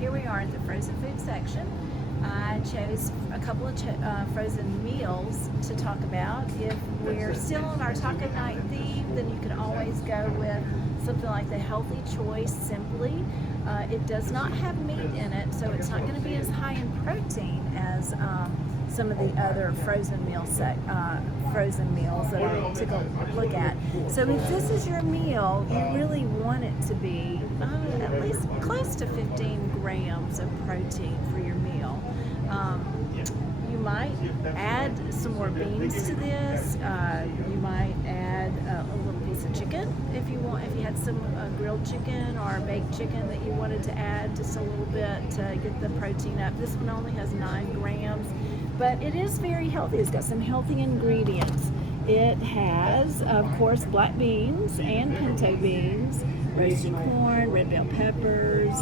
here we are at the frozen food section. I chose a couple of frozen meals to talk about. If we're still on our taco night theme, then you can always go with something like the Healthy Choice Simply. It does not have meat in it, so it's not going to be as high in protein as some of the other frozen meals that I took a look at. So if this is your meal, you really want it to be at least close to 15 grams of protein for your meal. You might add some more beans to this. You might add a little piece of chicken if you want. If you had some grilled chicken or baked chicken that you wanted to add just a little bit to get the protein up. This one only has 9 grams, but it is very healthy. It's got some healthy ingredients. It has, of course, black beans and pinto beans, roasted corn, red bell peppers,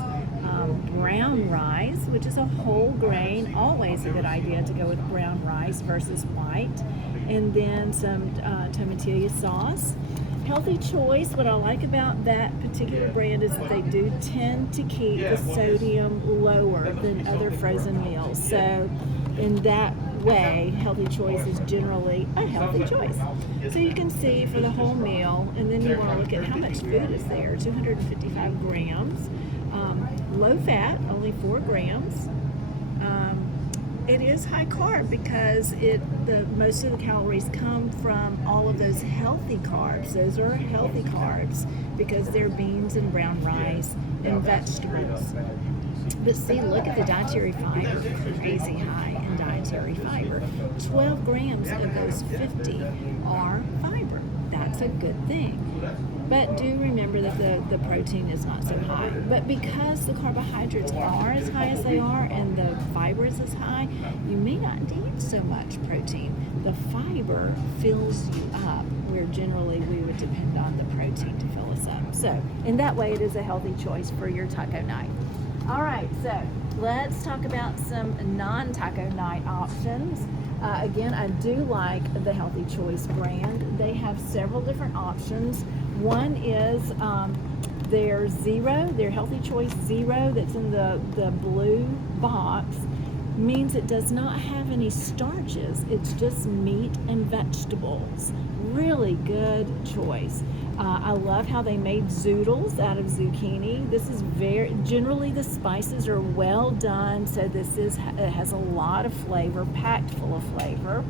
brown rice, which is a whole grain. Always a good idea to go with brown rice versus white. And then some tomatillo sauce. Healthy Choice, what I like about that particular brand is that they do tend to keep the sodium lower than other frozen meals. So in that way, Healthy Choice is generally a healthy choice. So you can see for the whole meal, and then you want to look at how much food is there, 255 grams. Low fat, only 4 grams. It is high carb because most of the calories come from all of those healthy carbs. Those are healthy carbs because they're beans and brown rice and vegetables. But see, look at the dietary fiber, crazy high in dietary fiber. 12 grams of those 50 are fiber. That's a good thing. But do remember that the protein is not so high. But because the carbohydrates are as high as they are and the fiber is as high, you may not need so much protein. The fiber fills you up, where generally we would depend on the protein to fill us up. So in that way, it is a healthy choice for your taco night. All right, so let's talk about some non-taco night options. Again, I do like the Healthy Choice brand. They have several different options. One is their Healthy Choice Zero that's in the blue box. Means it does not have any starches. It's just meat and vegetables. Really good choice. I love how they made zoodles out of zucchini. This is generally the spices are well done, so it has a lot of flavor, packed full of flavor.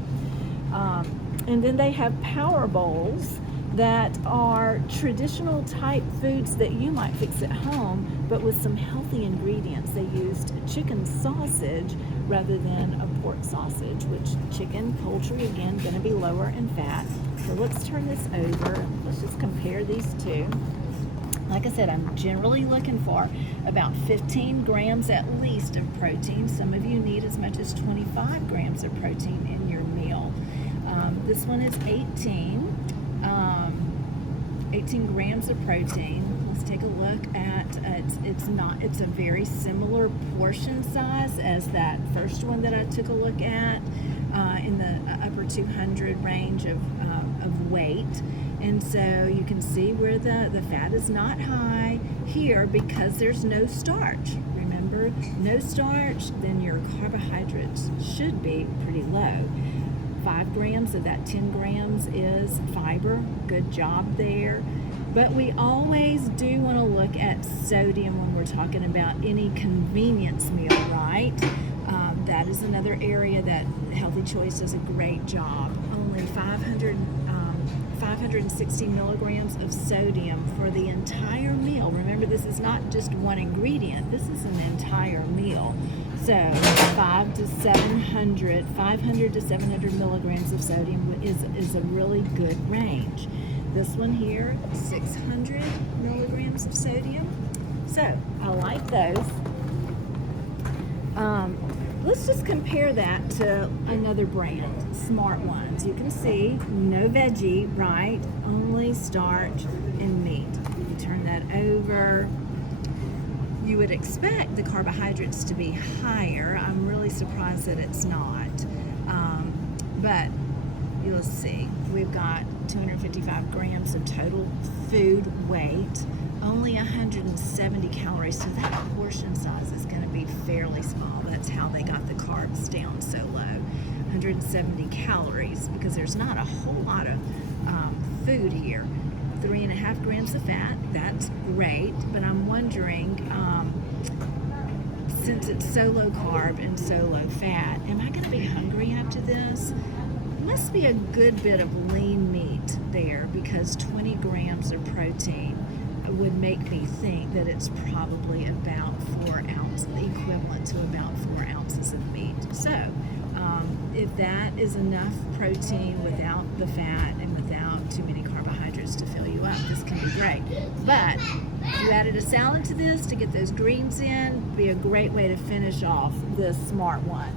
And then they have power bowls that are traditional type foods that you might fix at home, but with some healthy ingredients. They used chicken sausage rather than a pork sausage, which poultry, again, going to be lower in fat. So let's turn this over. Let's just compare these two. Like I said, I'm generally looking for about 15 grams at least of protein. Some of you need as much as 25 grams of protein in your meal. This one is 18 grams of protein. Let's take a look at it's a very similar portion size as that first one that I took a look at in the upper 200 range of weight. And so you can see where the fat is not high here because there's no starch. Remember, no starch, then your carbohydrates should be pretty low. 5 grams of that 10 grams is fiber. Good job there. But we always do want to look at sodium when we're talking about any convenience meal, right? That is another area that Healthy Choice does a great job. Only 560 milligrams of sodium for the entire meal. Remember, this is not just one ingredient. This is an entire meal. So 500 to 700 milligrams of sodium is a really good range. This one here, 600 milligrams of sodium. So I like those. Let's just compare that to another brand, Smart Ones. You can see no veggie, right? Only starch and meat. You turn that over. You would expect the carbohydrates to be higher. I'm really surprised that it's not. But let's see. We've got 255 grams of total food weight. only 170 calories, so that portion size is going to be fairly small. That's how they got the carbs down so low. 170 calories, because there's not a whole lot of food here. 3.5 grams of fat, that's great, but I'm wondering, since it's so low carb and so low fat, am I going to be hungry after this? Must be a good bit of lean meat there, because 20 grams of protein would make me think that it's probably about 4 ounces, equivalent to about 4 ounces of meat. So if that is enough protein without the fat and without too many carbohydrates to fill you up, this can be great. But if you added a salad to this to get those greens in, be a great way to finish off this Smart One.